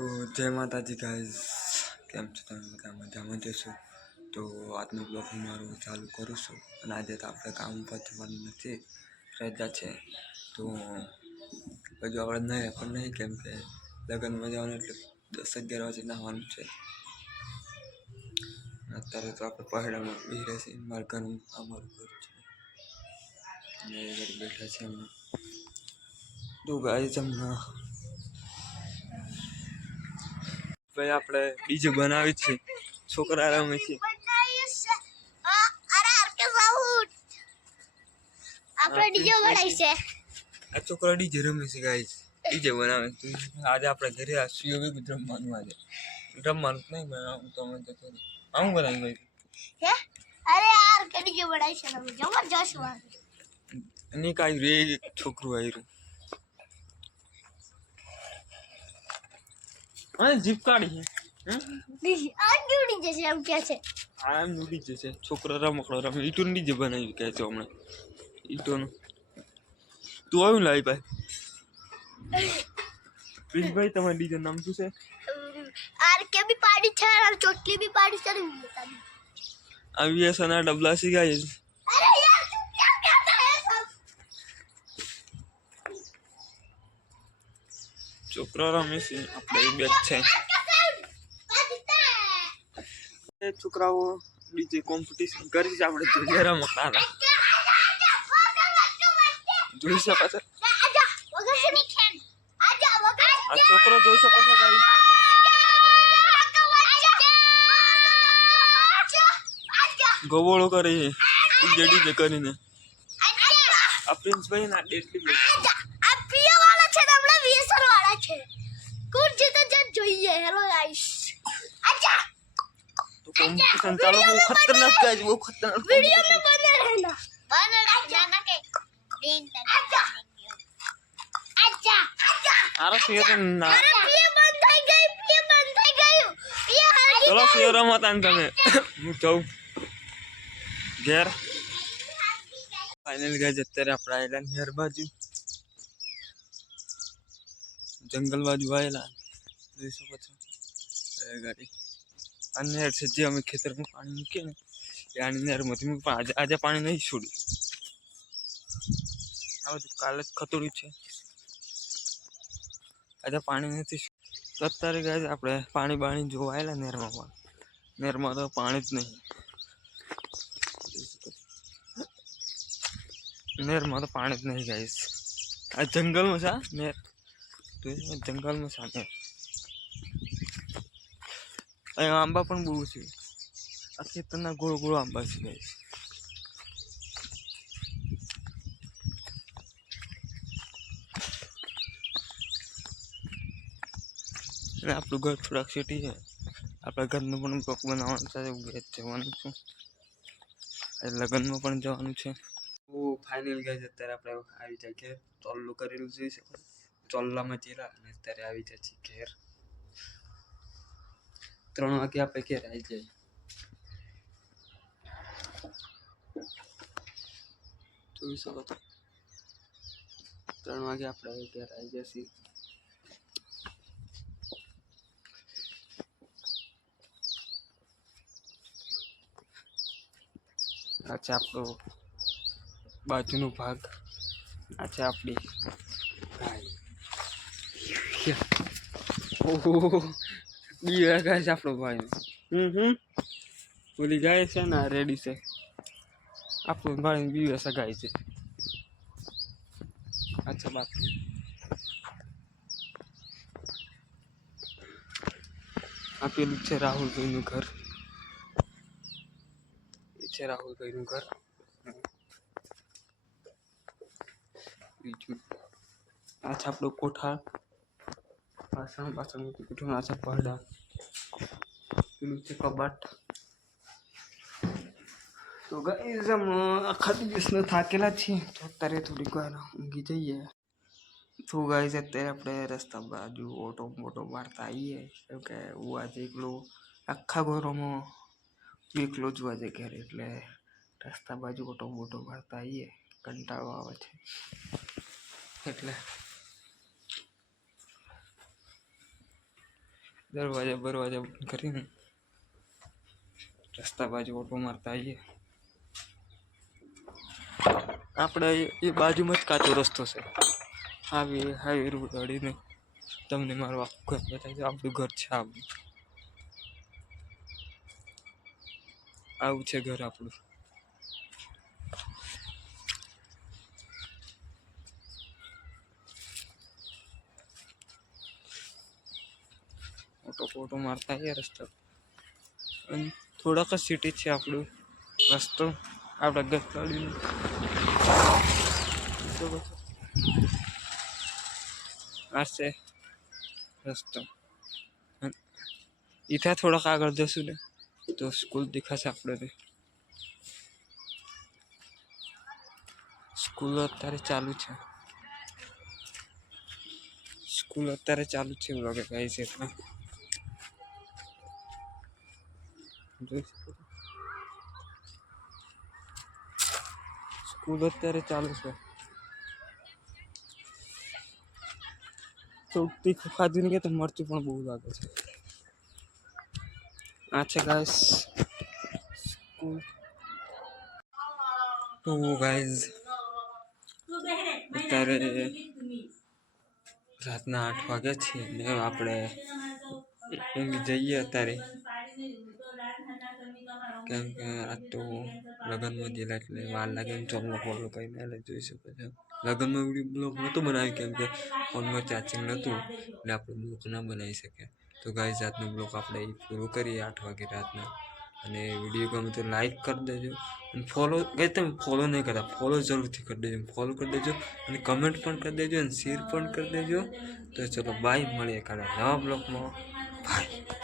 તો જય માતાજી ગાઈઝ, કેમ છો તમે બધા? મજામાં જશો? તો આજનો બ્લોગ હું મારું ચાલુ કરું છું. અને આજે તો આપણે કામ ઉપર જવાનું નથી, રજા છે. તો હજુ આપણે નહીં પણ નહીં, કેમ કે લગ્નમાં જવાનું એટલે 10-11 વાગે નહાવાનું છે. અત્યારે તો આપણે પહાડામાં બેસી છીએ, મારા ઘરનું અમારું ઘર છે અને એ ઘરે બેઠા છે હમણાં. તો ગાઈઝ હમણાં ભાઈ આપણે ડીજે બનાવી છે, છોકરા રમે છે. આપણે ડીજે બનાવી છે, આ છોકરા ડીજે રમે છે ગાઈઝ, ડીજે બનાવે છે. આજે આપણે ઘરે આવીએ બી રમવાનું, આજે રમવાનું નહીં બનાવવાનું તો અમે તો આવું બનાવી ભાઈ. હે અરે યાર કે ડીજે બનાવી છે, તમે જબરજસ્ત વાત અને કાઈ રે છોકરું આવ્યું. હા જીપ કાઢી આ ડ્યુટી જશે એમ કે છે. આ નૂડી જશે, છોકરા રમકડો રમે. ઈટોનું ડીજે બનાવી કહે છે હમણાં, ઈટોનું. તું આવ્યું લાવી ભાઈ? પ્રિન્સભાઈ તમારું ડીજે નામ શું છે? આર કે બી પાડી છે અને ચોટલી બી પાડી છે. આવી હશે ના ડબલા સી ગાય. અરે યાર તું ક્યાં કહેતા હે સબ? છોકરા રમે છે, આપણે બેચ છે. છોકરાઓ ડીજે કોમ્પિટિશન કરી છે, આપણે જોઈએ રમકડા જોઈ શકો છો. આ છોકરો જોઈ શકો છો ભાઈ, ગવોળો કરે ડીજે ડીજે કરીને. આ પ્રિન્સભાઈ ના ડેટલી આ પ્રિય વાળા છે ને હમણાં વીએસઆર વાળા છે. કોણ જીતે છે જોઈએ. હેલો ગાઈસ, આજા તો કોમ્પિટિશન ચાલુ. બહુ ખતરનાક ગાઈસ, બહુ ખતરનાક. वीडियो में बने रहना, बने रहना के दिन आजा आजा आजा. આરો સિયર ના અરે પ્રિય બંધ થઈ ગઈ, પ્રિય બંધ થઈ ગયું. પ્રિય હારી ચલો સિયર રમતા ને તમે. હું જાઉં ઘેર. ફાઇનલ ગાઈસ અત્યારે આપણે આયેલા નેર બાજુ, જંગલ બાજુ આયેલા. જોઈ શકો છો એ ગાડી. આ નેર છે જે અમે ખેતરમાં પાણી મૂકીએ ને, આની નેરમાંથી મૂકી. પણ આજે પાણી નહીં છોડ્યું. આ બધું કાલે જ ખતોડ્યું છે, આજે પાણી નથી. તો અત્યારે ગાઈસ આપણે પાણી જોવા આવેલા નેરમાં, પણ નેરમાં તો પાણી જ નહીં. નેરમાં તો પાણી જ નહીં ગાઈસ. આ જંગલમાં છે આ નેર, તો જંગલમાં છે આ નેર. અહીંયા આંબા પણ બહુ છે. આ ખેતરના ગોળ ગોળ આંબા છે ગાઈસ. અને આપણું ઘર થોડાક સિટી છે. આપણા ઘરનું પણ બ્લોક બનાવવાનું છે, ઘેર જવાનું છું, લગ્નમાં પણ જવાનું છે. ફાઇનલ ગાઈસ અત્યારે આપણે આવી જાય ઘેર. ચોલ્લું કરેલું જોઈ શકો, ચોલ્લામાં ચીરા. અને અત્યારે આવી જાય છે ઘેર. 3 વાગે આપણે ઘેર આવી જાય. જોઈ શકો છો 3 વાગે આપણે ઘેર આવી જશે. આ છે આપણો બાજુનો ભાગ. આ છે આપણી ગાય. ઓહો બીવા ગાય છે આપણો ભાઈ. ઓલી ગાય છે ને રેડી છે. આપણું ભાઈ બીવે છે ગાય છે. અચ્છા બાપ. આ પેલું છે રાહુલભાઈનું ઘર. એ છે રાહુલભાઈનું ઘર. બીજું આ છે આપણો કોઠાર. પાછળ કોઠાર. આ છે પહાડા. પેલું છે કબાટ. તો ગાઈસ આખા દિવસનો થાકેલા છીએ, તો અત્યારે થોડીક વાર ઊંઘી જઈએ. તો ગાઈસ અત્યારે આપણે રસ્તા બાજુ ઓટો મોટો મારતા આવીએ, કેમ કે હું આજે એકલો આખા ઘરોમાં એકલો જ આજે ઘરે, એટલે રસ્તા બાજુ ઓટો મોટો મારતા આવીએ. કંટાળો આવે છે એટલે. દરવાજા બંધ કરીને રસ્તા બાજુ ઓટો મારતા આવીએ. આપણે એ બાજુમાં જ કાચો રસ્તો છે. હાઈવે રોડ અડીને તમને મારું આખું ઘર બતાવી. આપણું ઘર છે. આવું છે ઘર આપણું. ઓટો મારતા આવીએ રસ્તો. અને થોડાક જ સિટી છે આપણું. રસ્તો આપણે ઘર કાઢીને આ છે રસ્તો. ઈથા થોડાક આગળ જશું ને તો સ્કૂલ દેખાશે આપણે. સ્કૂલ અત્યારે ચાલુ છે. એવું લાગે ગાઈસ. એટલે સ્કૂલ અત્યારે ચાલુ છે. ચોખ્ખી ખાધું ને કે તો મરચું પણ બહુ લાગે છે. આ છે ગાઈસ સ્કૂલ. તો ગાઈસ અત્યારે રાતના 8 વાગ્યા છે ને આપણે ઊંઘી જઈએ અત્યારે. કેમ કે આ તો લગ્નમાં ગયેલા એટલે વાર લાગે ને ચોકમાં ફોલો કરીને એટલે જોઈ શકો છો. લગ્નમાં વિડીયો બ્લોગ નહોતું બનાવ્યું કેમ કે ફોનમાં ચાર્જિંગ નહોતું એટલે આપણે બ્લોગ ના બનાવી શકીએ. તો ગાઈસ આજનો બ્લોગ આપણે પૂરો કરીએ 8 વાગે રાતના. અને વિડીયો ગમે તો લાઈક કરી દેજો અને ફોલો તમે ફોલો નહીં કરતા ફોલો જરૂરથી કરી દેજો. ફોલો કરી દેજો અને કમેન્ટ પણ કરી દેજો અને શેર પણ કરી દેજો. તો ચલો બાય, મળીએ કાલે નવા બ્લોગમાં. બાય.